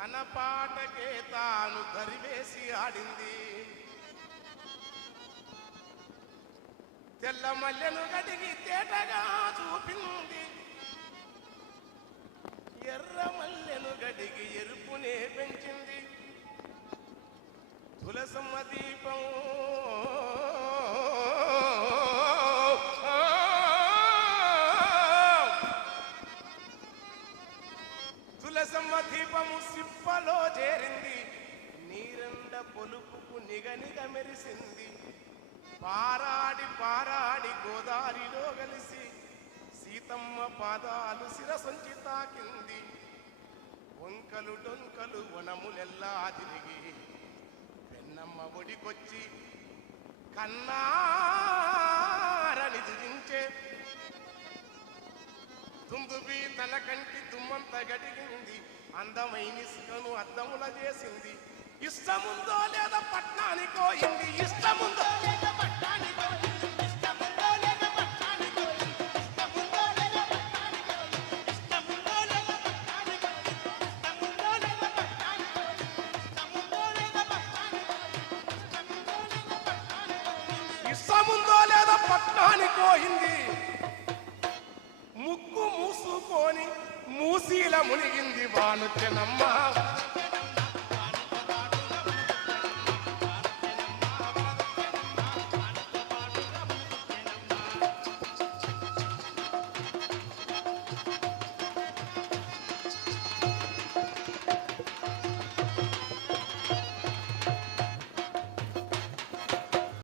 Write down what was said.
తన పాటకే తాను దరివేసి ఆడింది. తెల్ల మల్లెను గడిగి తేటగా చూపింది, ఎర్ర మల్లెను గడిగి ఎరుపునే పెంచింది. తులసమ్మ దీపం తులసమ్మ దీపము సిప్పలో చేరింది, నీరెండ పొలుపుకు నిగనిగ మెరిసింది. పారాడి పారాడి గోదారిలో కలిసి సీతమ్మ పాదాలు శిరసొంచి తాకింది. వంకలు డొంకలు వనములెల్లా తిరిగి పెన్నమ్మ ఒడికొచ్చి కన్నారని దురించే. తుందుబి తన కంటి తుమ్మంత గడిగింది, అందమైన ఇసుకను అద్దముల చేసింది. ఇష్టముందో లేదా పట్నానికో ఇంది, ఇష్టముందో లేదా పట్నానికో ఇంది, ఇష్టముందో లేదా పట్నానికో ఇంది, ఇష్టముందో లేదా పట్నానికో ఇంది, ఇష్టముందో లేదా పట్నానికో ఇంది, ఇష్టముందో లేదా పట్నానికో ఇంది, ఇష్టముందో లేదా పట్నానికో ఇంది, ఇష్టముందో లేదా పట్నానికో ఇంది. ముక్కు మూసుకొని మూసీల మునిగింది వానొచ్చెనమ్మ.